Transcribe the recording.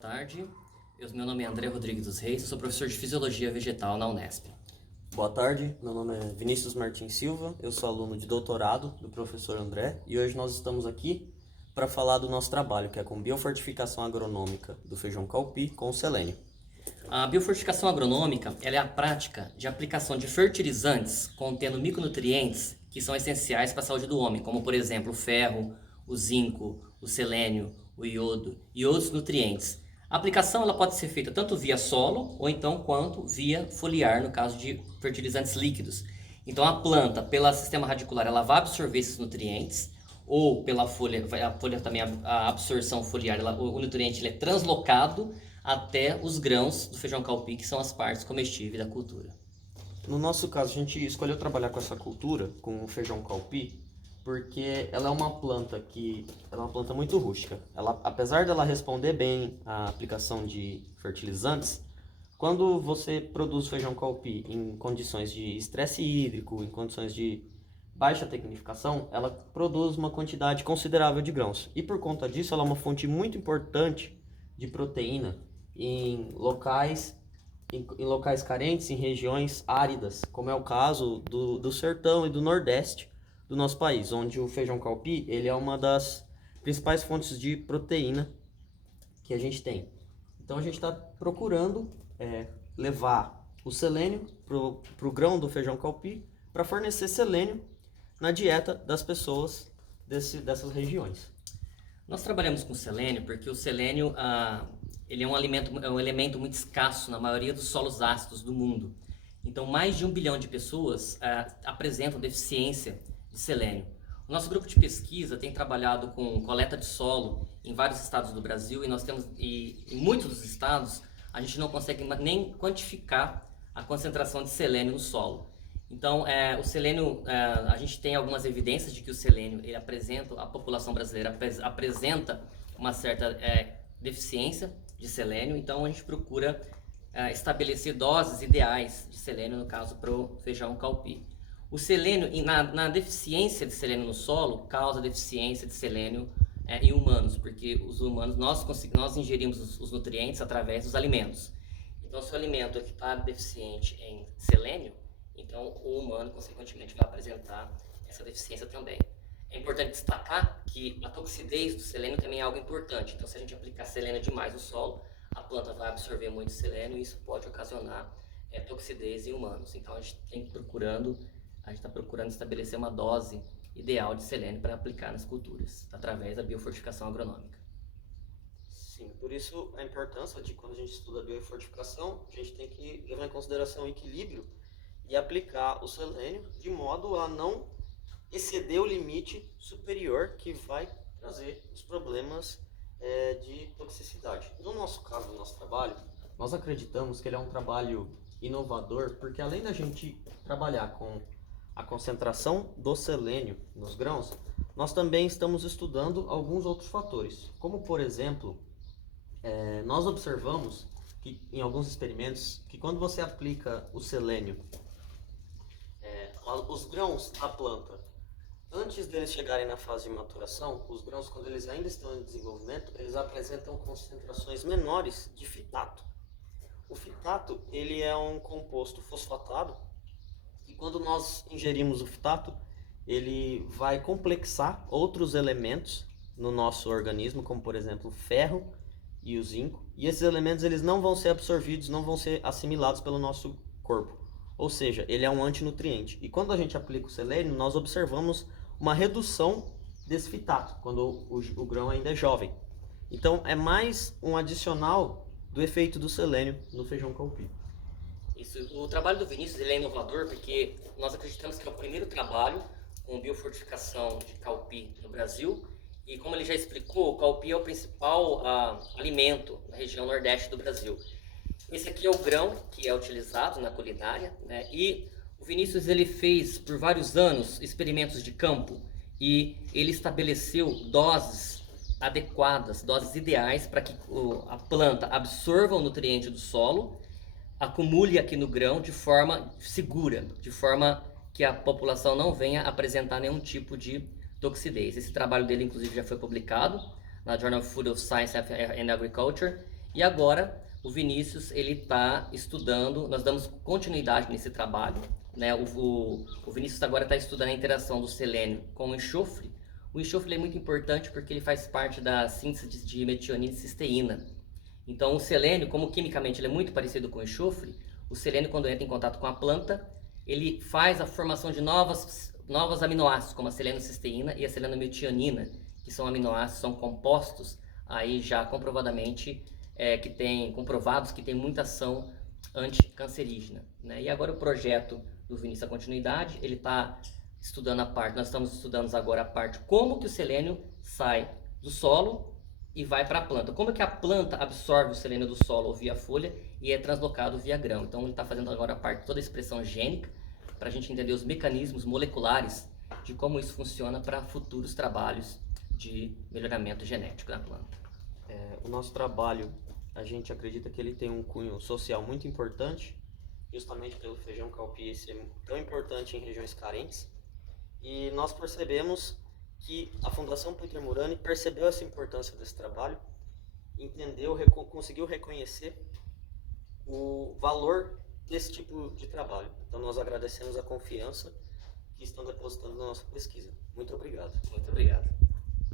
Boa tarde, meu nome é André Rodrigues dos Reis, eu sou professor de Fisiologia Vegetal na Unesp. Boa tarde, meu nome é Vinícius Martins Silva, eu sou aluno de doutorado do professor André e hoje nós estamos aqui para falar do nosso trabalho, que é com biofortificação agronômica do feijão calpi com selênio. A biofortificação agronômica ela é a prática de aplicação de fertilizantes contendo micronutrientes que são essenciais para a saúde do homem, como por exemplo o ferro, o zinco, o selênio, o iodo e outros nutrientes. A aplicação ela pode ser feita tanto via solo ou então quanto via foliar, no caso de fertilizantes líquidos. Então a planta, pelo sistema radicular, ela vai absorver esses nutrientes, ou pela folha, a folha também, a absorção foliar, o nutriente ele é translocado até os grãos do feijão calpi, que são as partes comestíveis da cultura. No nosso caso, a gente escolheu trabalhar com essa cultura, com o feijão calpi, porque ela é uma planta muito rústica. Ela, apesar dela responder bem à aplicação de fertilizantes, quando você produz feijão calpi em condições de estresse hídrico, em condições de baixa tecnificação, ela produz uma quantidade considerável de grãos. E por conta disso, ela é uma fonte muito importante de proteína em locais carentes, em regiões áridas, como é o caso do sertão e do nordeste do nosso país, onde o feijão calpi ele é uma das principais fontes de proteína que a gente tem. Então a gente está procurando levar o selênio para o grão do feijão calpi para fornecer selênio na dieta das pessoas dessas regiões. Nós trabalhamos com selênio porque o selênio ele é um elemento muito escasso na maioria dos solos ácidos do mundo. Então, mais de 1 bilhão de pessoas apresentam deficiência de selênio. O nosso grupo de pesquisa tem trabalhado com coleta de solo em vários estados do Brasil e em muitos dos estados a gente não consegue nem quantificar a concentração de selênio no solo. Então, o selênio, a gente tem algumas evidências de que o selênio, a população brasileira apresenta uma certa deficiência de selênio, então a gente procura estabelecer doses ideais de selênio, no caso, para o feijão calpi. O selênio, na deficiência de selênio no solo, causa deficiência de selênio em humanos, porque os humanos, nós ingerimos os nutrientes através dos alimentos. Então, se o alimento está deficiente em selênio, então o humano, consequentemente, vai apresentar essa deficiência também. É importante destacar que a toxidez do selênio também é algo importante. Então, se a gente aplicar selênio demais no solo, a planta vai absorver muito selênio e isso pode ocasionar toxidez em humanos. Então, a gente está procurando estabelecer uma dose ideal de selênio para aplicar nas culturas, através da biofortificação agronômica. Sim, por isso a importância de quando a gente estuda a biofortificação, a gente tem que levar em consideração o equilíbrio e aplicar o selênio de modo a não exceder o limite superior que vai trazer os problemas de toxicidade. No nosso caso, no nosso trabalho, nós acreditamos que ele é um trabalho inovador, porque além da gente trabalhar com a concentração do selênio nos grãos, nós também estamos estudando alguns outros fatores, como por exemplo, nós observamos que em alguns experimentos que quando você aplica o selênio os grãos da planta, antes deles chegarem na fase de maturação, os grãos, quando eles ainda estão em desenvolvimento, eles apresentam concentrações menores de fitato. O fitato, ele é um composto fosfatado, e quando nós ingerimos o fitato, ele vai complexar outros elementos no nosso organismo, como por exemplo o ferro e o zinco, e esses elementos eles não vão ser absorvidos, não vão ser assimilados pelo nosso corpo. Ou seja, ele é um antinutriente. E quando a gente aplica o selênio, nós observamos uma redução desse fitato, quando o grão ainda é jovem. Então, é mais um adicional do efeito do selênio no feijão calpi. Isso, o trabalho do Vinícius ele é inovador porque nós acreditamos que é o primeiro trabalho com biofortificação de calpi no Brasil. E como ele já explicou, o calpi é o principal alimento na região nordeste do Brasil. Esse aqui é o grão que é utilizado na culinária, né? E o Vinícius ele fez por vários anos experimentos de campo e ele estabeleceu doses adequadas, doses ideais para que a planta absorva o nutriente do solo, acumule aqui no grão de forma segura, de forma que a população não venha apresentar nenhum tipo de toxidez. Esse trabalho dele inclusive já foi publicado na Journal of Food of Science and Agriculture E agora o Vinícius ele está estudando, nós damos continuidade nesse trabalho, né? O Vinícius agora está estudando a interação do selênio com o enxofre. O enxofre é muito importante porque ele faz parte da síntese de metionina e cisteína. Então o selênio, como quimicamente ele é muito parecido com o enxofre, o selênio quando entra em contato com a planta, ele faz a formação de novos aminoácidos, como a selenocisteína e a selenometionina, que são aminoácidos, são compostos aí já comprovadamente comprovados que tem muita ação anticancerígena, né? E agora o projeto do Vinícius a continuidade, ele está estudando nós estamos estudando agora a parte como que o selênio sai do solo e vai para a planta. Como que a planta absorve o selênio do solo via folha e é translocado via grão. Então ele está fazendo agora a parte toda a expressão gênica para a gente entender os mecanismos moleculares de como isso funciona para futuros trabalhos de melhoramento genético da planta. O nosso trabalho, a gente acredita que ele tem um cunho social muito importante, justamente pelo feijão calpi ser tão importante em regiões carentes. E nós percebemos que a Fundação Peter Murani percebeu essa importância desse trabalho, conseguiu reconhecer o valor desse tipo de trabalho. Então nós agradecemos a confiança que estão depositando na nossa pesquisa. Muito obrigado. Muito obrigado.